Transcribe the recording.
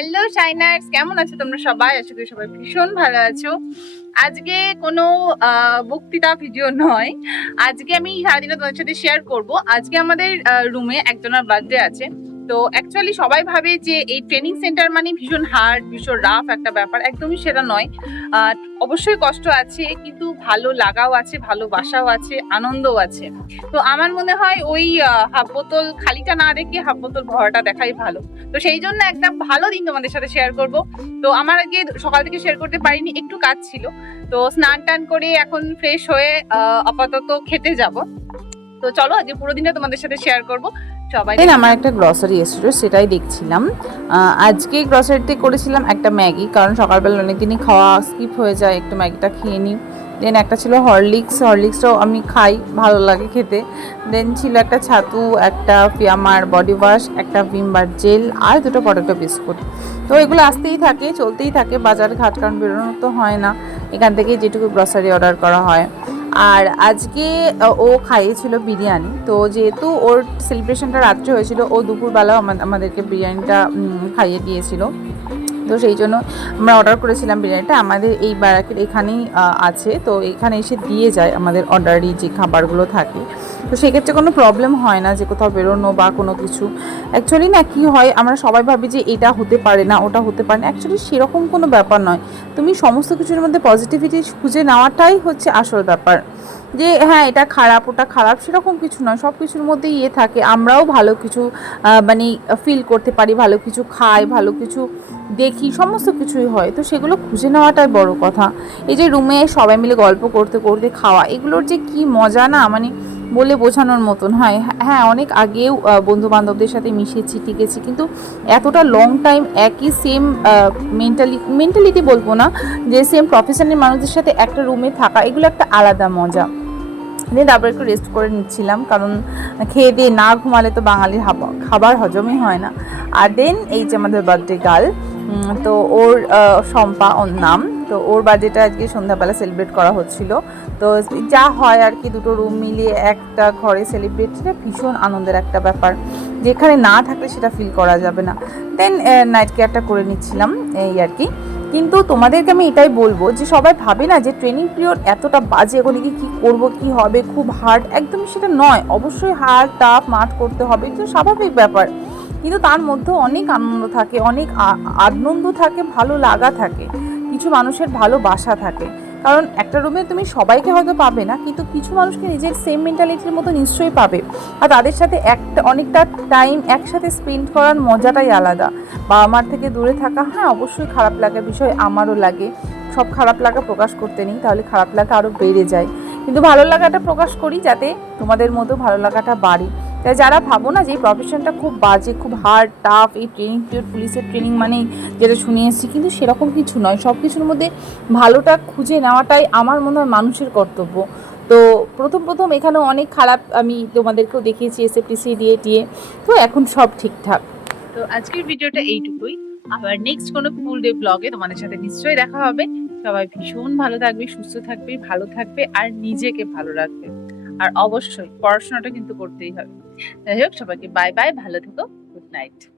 Hello শাইনার্স কেমন আছো তোমরা সবাই? আশা করি সবাই ভীষণ ভালো আছো। আজকে কোনো বক্তৃতা, ভিডিও নয়। আজকে আমি সারাদিনে তোমাদের সাথে শেয়ার করব। আজকে আমাদের রুমে একজনের বার্থডে আছে। তো অ্যাকচুয়ালি সবাই ভাবে যে এই ট্রেনিং সেন্টার মানে ভীষণ হার্ড ভীষণ রাফ একটা ব্যাপার, একদমই সেটা নয়। অবশ্যই কষ্ট আছে, কিন্তু ভালো লাগাও আছে, ভালোবাসাও আছে, আনন্দও আছে। তো আমার মনে হয় ওই হাফ বোতল খালিটা না দেখে হাফ বোতল ভরাটা দেখাই ভালো। তো সেই জন্য একটা ভালো দিন তোমাদের সাথে শেয়ার করব। তো আমার আগে সকাল থেকে শেয়ার করতে পারিনি, একটু কাজ ছিল। তো স্নান টান করে এখন ফ্রেশ হয়ে আপাতত খেতে যাব। তো চলো আজকে পুরো দিনে তোমাদের সাথে শেয়ার করব। সবাই দেন আমার একটা গ্রসারি এসেছিল, সেটাই দেখছিলাম। আজকে গ্রসারিতে করেছিলাম একটা ম্যাগি, কারণ সকালবেলা অনেকদিনই খাওয়া স্কিপ হয়ে যায়, একটু ম্যাগিটা খেয়ে নিই। দেন একটা ছিল হরলিক্স হরলিক্সটাও আমি খাই, ভালো লাগে খেতে। দেন ছিল একটা ছাতু, একটা ফিয়ামার বডি ওয়াশ একটা ভিমবার জেল আর দুটো পটেটো বিস্কুট তো এগুলো আসতেই থাকে, চলতেই থাকে, বাজার ঘাট কারণ বেরোনো তো হয় না। এখান থেকে যেটুকু গ্রসারি অর্ডার করা হয়। আর আজকে ও খাইয়েছিল বিরিয়ানি। তো যেহেতু ওর সেলিব্রেশনটা রাত্রে হয়েছিল, ও দুপুরবেলাও আমাদেরকে বিরিয়ানিটা খাইয়ে দিয়েছিল। তো সেই জন্য আমরা অর্ডার করেছিলাম বিরিয়ানিটা। আমাদের এই ব্যারাকের এখানেই আছে। তো এখানে এসে দিয়ে যায় আমাদের অর্ডারি যে খাবারগুলো থাকে। তো সেক্ষেত্রে কোনো প্রবলেম হয় না যে কোথাও বেরোনো বা কোনো কিছু। অ্যাকচুয়ালি না কি হয়, আমরা সবাই ভাবি যে এটা হতে পারে না, ওটা হতে পারে না। অ্যাকচুয়ালি সেরকম কোনো ব্যাপার নয়। তুমি সমস্ত কিছুর মধ্যে পজিটিভিটি খুঁজে নেওয়াটাই হচ্ছে আসল ব্যাপার। যে হ্যাঁ এটা খারাপ ওটা খারাপ সেরকম কিছু নয়। সব কিছুর মধ্যেই ইয়ে থাকে। আমরাও ভালো কিছু মানে ফিল করতে পারি ভালো কিছু খাই ভালো কিছু দেখি সমস্ত কিছুই হয়। তো সেগুলো খুঁজে নেওয়াটাই বড় কথা। এই যে রুমে সবাই মিলে গল্প করতে করতে খাওয়া এগুলোর যে কি মজা না মানে বলে বোঝানোর মতন হয়। হ্যাঁ অনেক আগেও বন্ধু বান্ধবদের সাথে মিশেছি টিকেছি কিন্তু এতটা লং টাইম একই সেম মেন্টালি মেন্টালিটি বলব না যে সেম প্রফেশনের মানুষদের সাথে একটা রুমে থাকা এগুলো একটা আলাদা মজা। দেন তারপর একটু রেস্ট করে নিচ্ছিলাম। কারণ খেয়ে দিয়ে না ঘুমালে তো বাঙালির খাবার হজমই হয় না। আর দেন এই যে আমাদের বার্থডে গার্ল তো ওর শম্পা ওর নাম, তো ওর বার্থডেটা আজকে সন্ধ্যাবেলা সেলিব্রেট করা হচ্ছিল। তো যা হয় আর কি, দুটো রুম মিলিয়ে একটা ঘরে সেলিব্রেট সেটা ভীষণ আনন্দের একটা ব্যাপার। যেখানে না থাকলে সেটা ফিল করা যাবে না। দেন নাইট কেয়ারটা করে নিচ্ছিলাম, এই আর কি। কিন্তু তোমাদেরকে আমি এটাই বলব যে সবাই ভাবে না যে ট্রেনিং পিরিয়ড এতটা বাজে ওখানে কি কী করব, কী হবে, খুব হার্ড একদমই সেটা নয়। অবশ্যই হার্ড টাফ মাঠ করতে হবে, এটা স্বাভাবিক ব্যাপার। কিন্তু তার মধ্যে অনেক আনন্দ থাকে, অনেক আনন্দ থাকে, ভালো লাগা থাকে, কিছু মানুষের ভালোবাসা থাকে। কারণ একটা রুমে তুমি সবাইকে হয়তো পাবে না, কিন্তু কিছু মানুষকে নিজের সেম মেন্টালিটির মতো নিশ্চয়ই পাবে। আর তাদের সাথে একটা, অনেকটা টাইম একসাথে স্পেন্ড করার মজাটাই আলাদা। বাবা মার থেকে দূরে থাকা হ্যাঁ অবশ্যই খারাপ লাগার বিষয় আমারও লাগে। সব খারাপ লাগা প্রকাশ করতে নেই, তাহলে খারাপ লাগা আরও বেড়ে যায়। কিন্তু ভালো লাগাটা প্রকাশ করি যাতে তোমাদের মতো ভালো লাগাটা বাড়ে। তাই যারা ভাবো না যে এই প্রফেশনটা খুব বাজে, খুব হার্ড টাফ এই ট্রেনিং পিরিয়ড পুলিশের ট্রেনিং মানেই যেটা শুনে এসেছি, কিন্তু সেরকম কিছু নয়। সব কিছুর মধ্যে ভালোটা খুঁজে নেওয়াটাই আমার মনে হয় মানুষের কর্তব্য। তো প্রথম প্রথম এখানে অনেক খারাপ আমি তোমাদেরকেও দেখিয়েছি এসএফটিসি দিয়ে টিয়ে তো এখন সব ঠিকঠাক। তো আজকের ভিডিওটা এইটুকুই। আবার নেক্সট কোনো ফুল ডে ব্লগে তোমাদের সাথে নিশ্চয়ই দেখা হবে। সবাই ভীষণ ভালো থাকবে, সুস্থ থাকবে, ভালো থাকবে, আর নিজেকে ভালো রাখবে। আর অবশ্যই পড়াশোনাটা কিন্তু করতেই হবে। যাই হোক, সবাইকে বাই বাই ভালো থেকো গুড নাইট